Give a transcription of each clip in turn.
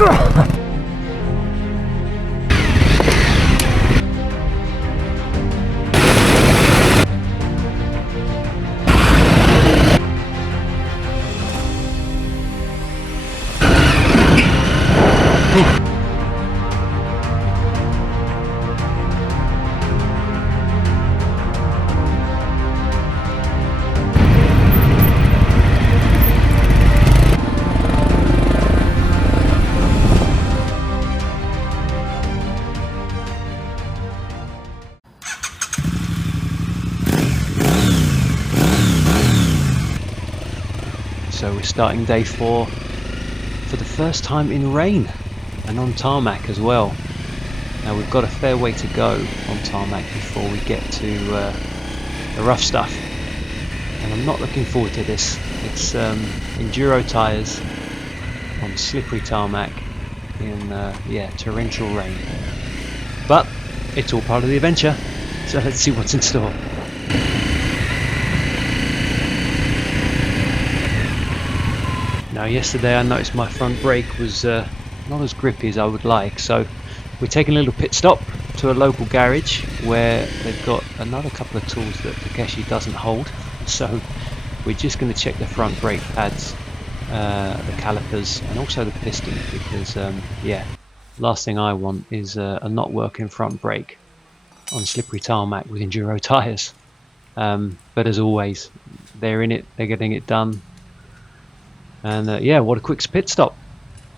So we're starting day 4 for the first time in rain and on tarmac as well. Now we've got a fair way to go on tarmac before we get to the rough stuff, and I'm not looking forward to this. It's enduro tyres on slippery tarmac in torrential rain, but it's all part of the adventure, so let's see what's in store. Now yesterday I noticed my front brake was not as grippy as I would like, so we're taking a little pit stop to a local garage where they've got another couple of tools that Takeshi doesn't hold. So we're just going to check the front brake pads, the calipers, and also the piston, because last thing I want is a not working front brake on slippery tarmac with enduro tyres. But as always, they're in it, they're getting it done. And what a quick pit stop.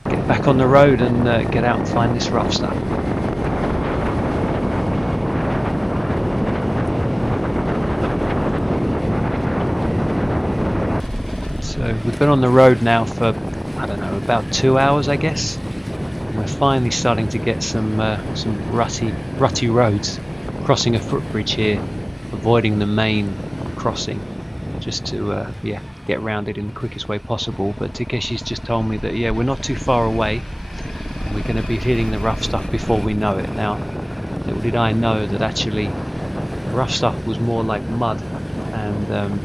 Get back on the road and get out and find this rough stuff. So we've been on the road now for, I don't know, about 2 hours I guess. And we're finally starting to get some rutty roads, crossing a footbridge here, avoiding the main crossing, just to get around it in the quickest way possible. But Takeshi's just told me that we're not too far away, and we're going to be hitting the rough stuff before we know it. Now, little did I know that actually the rough stuff was more like mud, and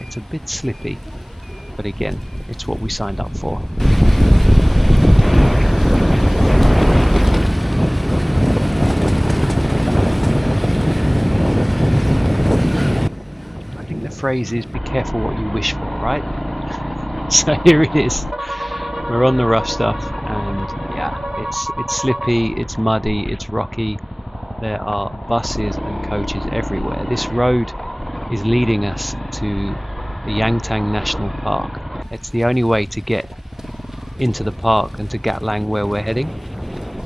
it's a bit slippy, but again, it's what we signed up for. Phrase is, be careful what you wish for, right? So here it is, we're on the rough stuff, and it's slippy, it's muddy, it's rocky. There are buses and coaches everywhere. This road is leading us to the Yangtang National Park. It's the only way to get into the park and to Gatlang, where we're heading,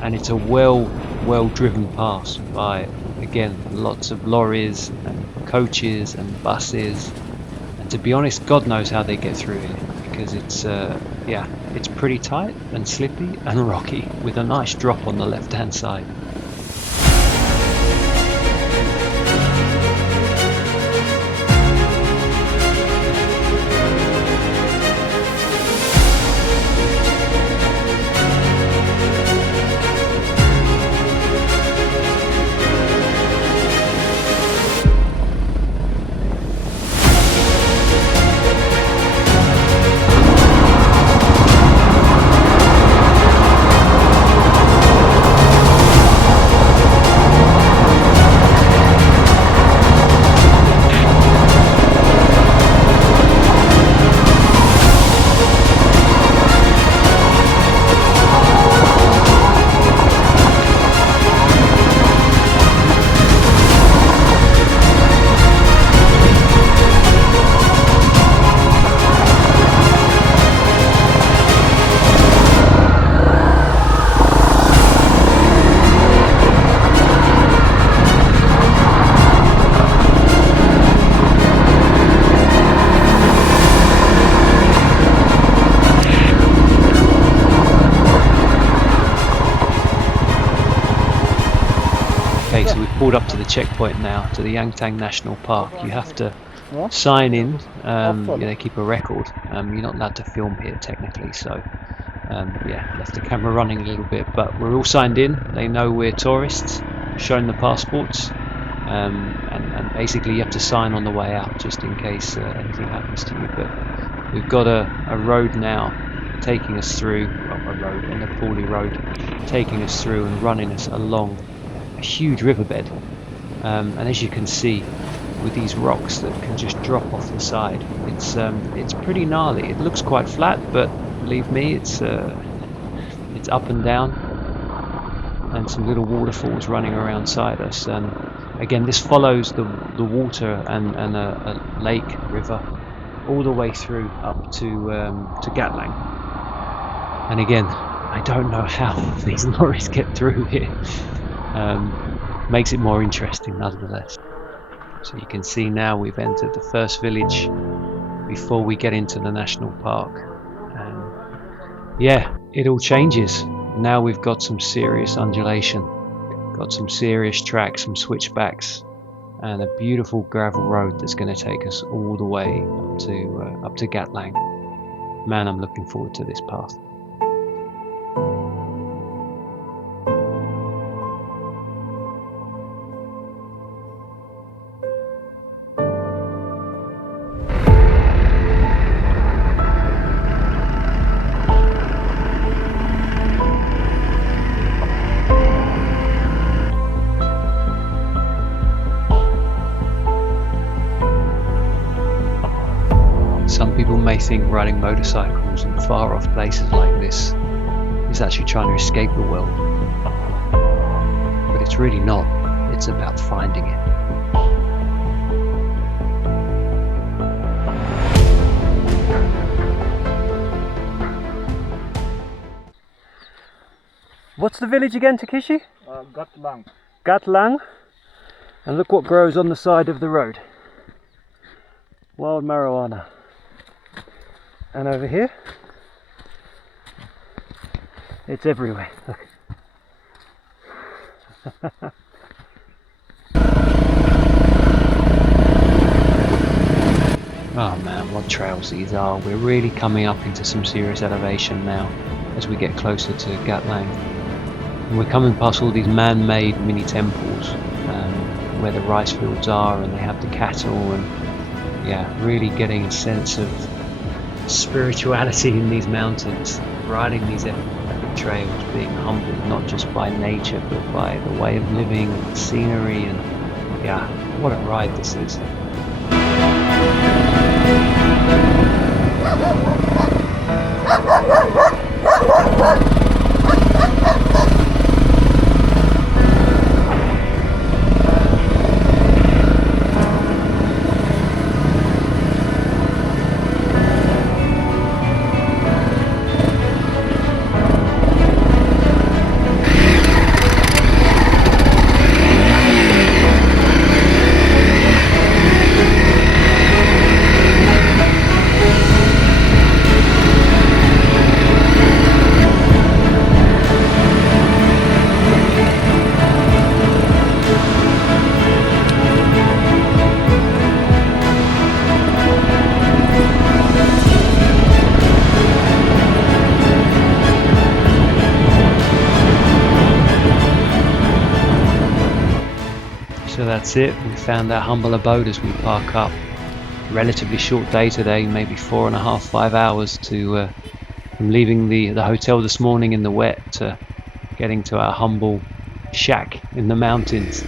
and it's a well driven pass by, again, lots of lorries and coaches and buses, and to be honest, God knows how they get through here, because it's pretty tight and slippy and rocky, with a nice drop on the left hand side. Okay, so we've pulled up to the checkpoint now, to the Yangtang National Park. You have to sign in, they keep a record. You're not allowed to film here technically, so left the camera running a little bit, but we're all signed in. They know we're tourists, shown the passports, and basically you have to sign on the way out just in case anything happens to you. But we've got a road now taking us through a road, a Nepali road, taking us through and running us along a huge riverbed. And as you can see, with these rocks that can just drop off the side, it's pretty gnarly. It looks quite flat, but believe me, it's up and down, and some little waterfalls running around side us. And again, this follows the water and a lake river all the way through up to Gatlang. And again, I don't know how these lorries get through here. Makes it more interesting nonetheless. So you can see now we've entered the first village before we get into the national park. And yeah, it all changes. Now we've got some serious undulation, got some serious tracks, some switchbacks, and a beautiful gravel road that's going to take us all the way up to Gatlang. Man, I'm looking forward to this path. Some people may think riding motorcycles in far off places like this is actually trying to escape the world, but it's really not. It's about finding it. What's the village again, Takeshi? Gatlang. Gatlang. And look what grows on the side of the road. Wild marijuana. And over here, it's everywhere. Look. Oh man, what trails these are. We're really coming up into some serious elevation now as we get closer to Gatlang. And we're coming past all these man-made mini temples where the rice fields are, and they have the cattle, and yeah, really getting a sense of spirituality in these mountains, riding these epic trails, being humbled not just by nature but by the way of living and the scenery. And yeah, what a ride this is. So that's it, we found our humble abode as we park up. Relatively short day today, maybe 4.5, 5 hours from leaving the hotel this morning in the wet to getting to our humble shack in the mountains.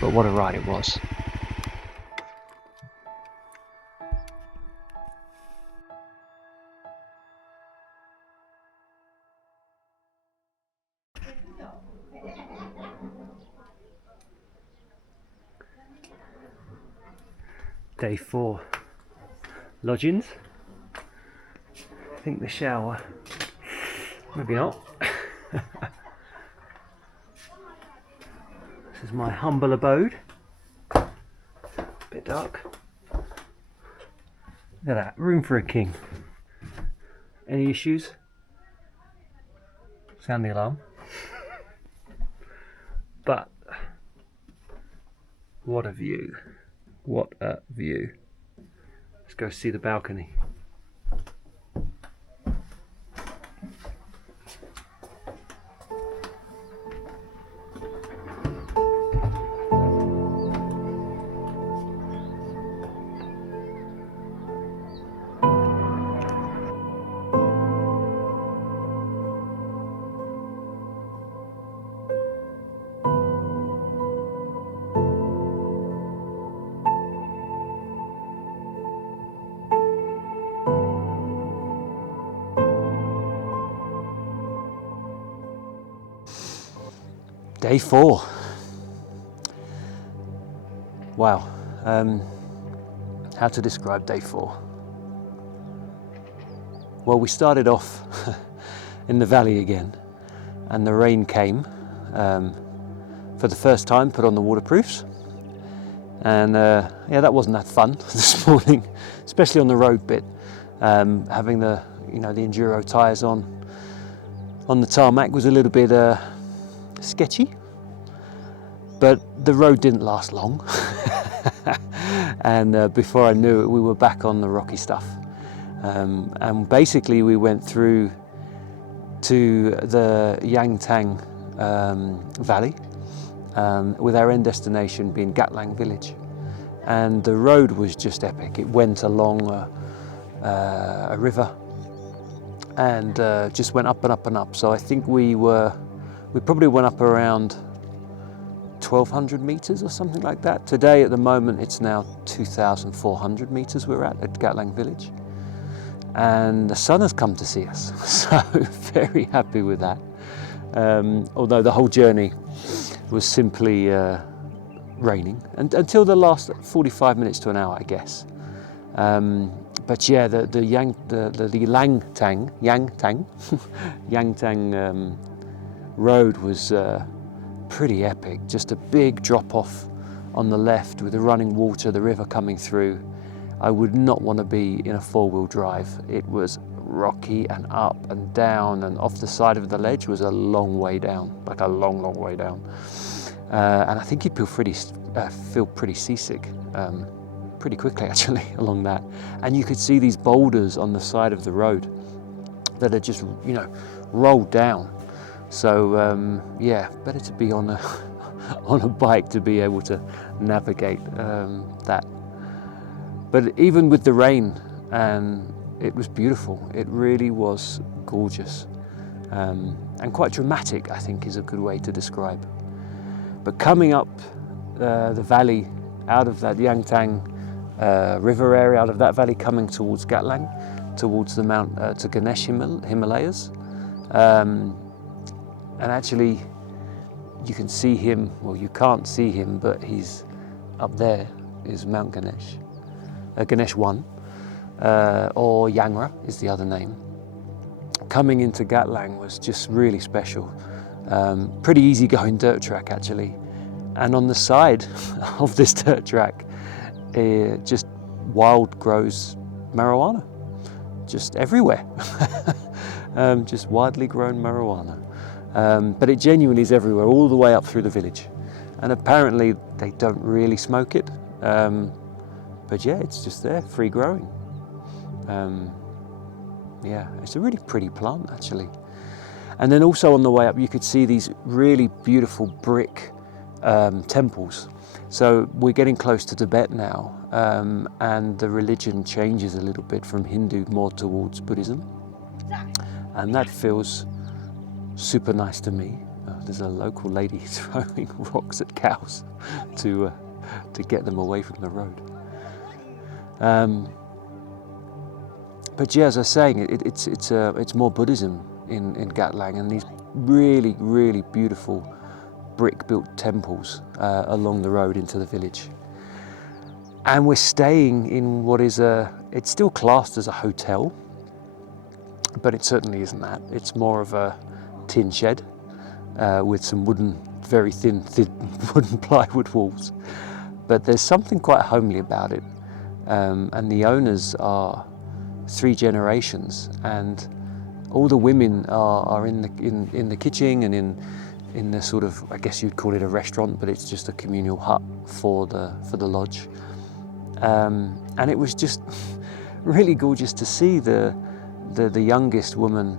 But what a ride it was. Day 4. Lodgings. I think the shower. Maybe not. This is my humble abode. Bit dark. Look at that, room for a king. Any issues? Sound the alarm. But what a view. What a view. Let's go see the balcony. Day 4. Wow. How to describe day 4? Well, we started off in the valley again, and the rain came. For the first time, put on the waterproofs, and yeah, that wasn't that fun this morning, especially on the road bit. Having the the enduro tyres on the tarmac was a little bit sketchy, but the road didn't last long. And before I knew it, we were back on the rocky stuff, and basically we went through to the Yangtang valley, with our end destination being Gatlang village. And the road was just epic. It went along a river and just went up and up and up. So I think we probably went up around 1,200 meters or something like that. Today, at the moment, it's now 2,400 meters we're at Gatlang village. And the sun has come to see us, so very happy with that. Although the whole journey was simply raining, and until the last 45 minutes to an hour, I guess. But yeah, the Yangtang road was pretty epic. Just a big drop off on the left with the running water, the river coming through. I would not want to be in a four-wheel drive. It was rocky and up and down, and off the side of the ledge was a long way down, like a long way down. And I think you'd feel pretty seasick pretty quickly actually along that. And you could see these boulders on the side of the road that had just rolled down. So yeah, better to be on a bike to be able to navigate that. But even with the rain, and it was beautiful. It really was gorgeous, and quite dramatic, I think is a good way to describe. But coming up the valley, out of that Yangtang river area, out of that valley, coming towards Gatlang, towards the to Ganesh Himalayas, and actually you can see him, well, you can't see him, but he's up there, is Mount Ganesh. Ganesh 1, or Yangra is the other name. Coming into Gatlang was just really special. Pretty easy going dirt track actually. And on the side of this dirt track, just wild grows marijuana, just everywhere. Just widely grown marijuana. But it genuinely is everywhere, all the way up through the village. And apparently they don't really smoke it. But yeah, it's just there, free growing. Yeah, it's a really pretty plant actually. And then also on the way up, you could see these really beautiful brick temples. So we're getting close to Tibet now, and the religion changes a little bit from Hindu more towards Buddhism. And that feels super nice to me. There's a local lady throwing rocks at cows to get them away from the road. But yeah, as I was saying, it's more Buddhism in Gatlang, and these really, really beautiful brick-built temples along the road into the village. And we're staying in what is it's still classed as a hotel, but it certainly isn't that. It's more of a tin shed with some very thin wooden plywood walls. But there's something quite homely about it. And the owners are 3 generations, and all the women are in the kitchen and in the sort of, I guess you'd call it a restaurant, but it's just a communal hut for the lodge. And it was just really gorgeous to see. The youngest woman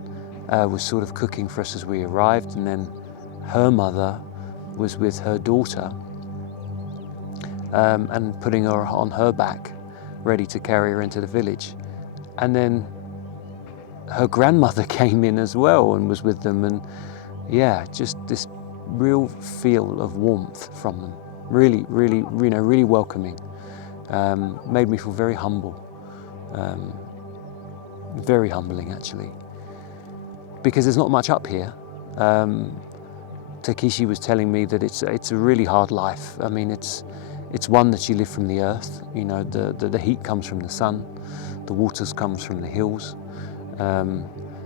was sort of cooking for us as we arrived, and then her mother was with her daughter and putting her on her back, ready to carry her into the village. And then her grandmother came in as well and was with them, and yeah, just this real feel of warmth from them. Really, really, really welcoming. Made me feel very humble. Very humbling actually, because there's not much up here. Takeshi was telling me that it's a really hard life. I mean, it's one that you live from the earth. You know, the heat comes from the sun, the waters comes from the hills.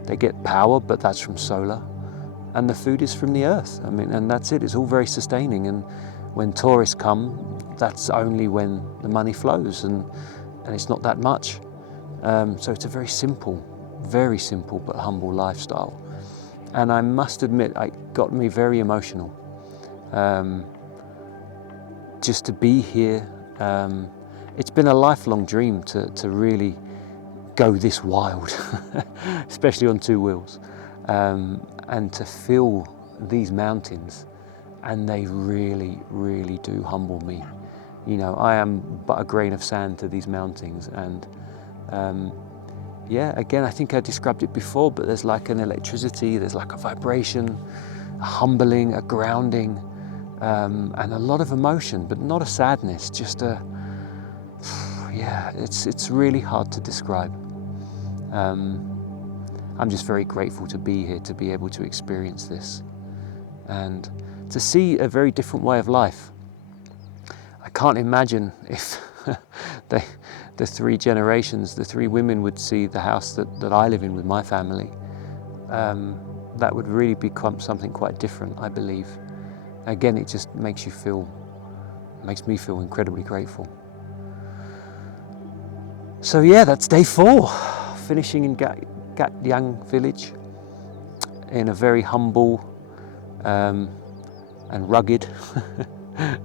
They get power, but that's from solar, and the food is from the earth. I mean, and that's it. It's all very sustaining. And when tourists come, that's only when the money flows, and it's not that much. So it's a very simple but humble lifestyle. And I must admit, it got me very emotional. Just to be here, it's been a lifelong dream to really go this wild, especially on two wheels, and to feel these mountains, and they really, really do humble me. You know, I am but a grain of sand to these mountains, and yeah, again, I think I described it before, but there's like an electricity, there's like a vibration, a humbling, a grounding, and a lot of emotion, but not a sadness, just yeah, it's really hard to describe. I'm just very grateful to be here, to be able to experience this, and to see a very different way of life. I can't imagine if the three generations, the three women would see the house that I live in with my family. That would really become something quite different, I believe. Again, it just makes me feel incredibly grateful. So yeah, that's day 4, finishing in Gatlang village in a very humble and rugged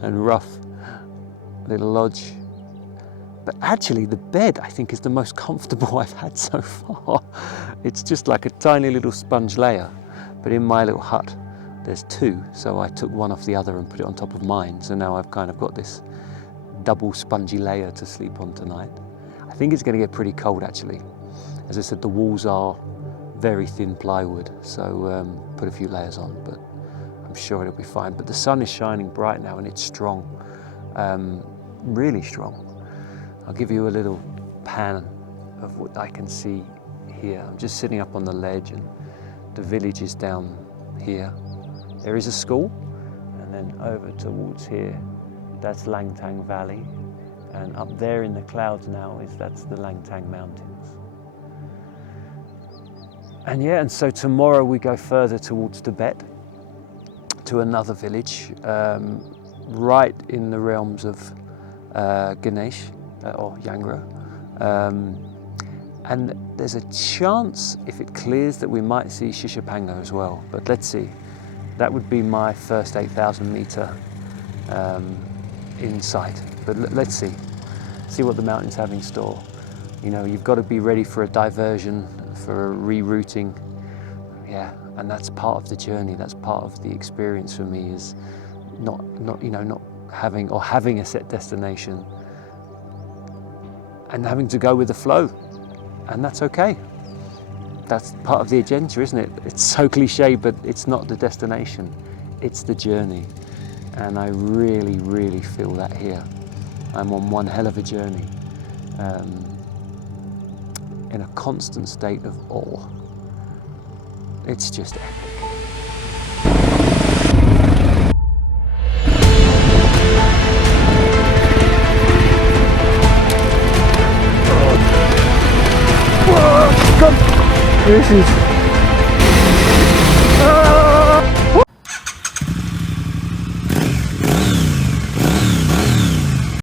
and rough little lodge. But actually the bed, I think, is the most comfortable I've had so far. It's just like a tiny little sponge layer, but in my little hut there's 2, so I took one off the other and put it on top of mine, so now I've kind of got this double spongy layer to sleep on tonight. I think it's going to get pretty cold actually. As I said, the walls are very thin plywood, so put a few layers on, but I'm sure it'll be fine. But the sun is shining bright now and it's strong, really strong. I'll give you a little pan of what I can see here. I'm just sitting up on the ledge and the village is down here. There is a school, and then over towards here, that's Yangtang Valley, and up there in the clouds now that's the Yangtang Mountains. And yeah, and so tomorrow we go further towards Tibet to another village, right in the realms of Ganesh or Yangra. And there's a chance, if it clears, that we might see Shishapanga as well, but let's see. That would be my first 8,000 meter in sight, but let's see what the mountains have in store. You know, you've got to be ready for a diversion, for a rerouting. Yeah, and that's part of the journey, that's part of the experience for me, is not having a set destination and having to go with the flow, and that's okay. That's part of the adventure, isn't it? It's so cliche, but it's not the destination, it's the journey. And I really, really feel that here. I'm on one hell of a journey, in a constant state of awe. It's just epic. This is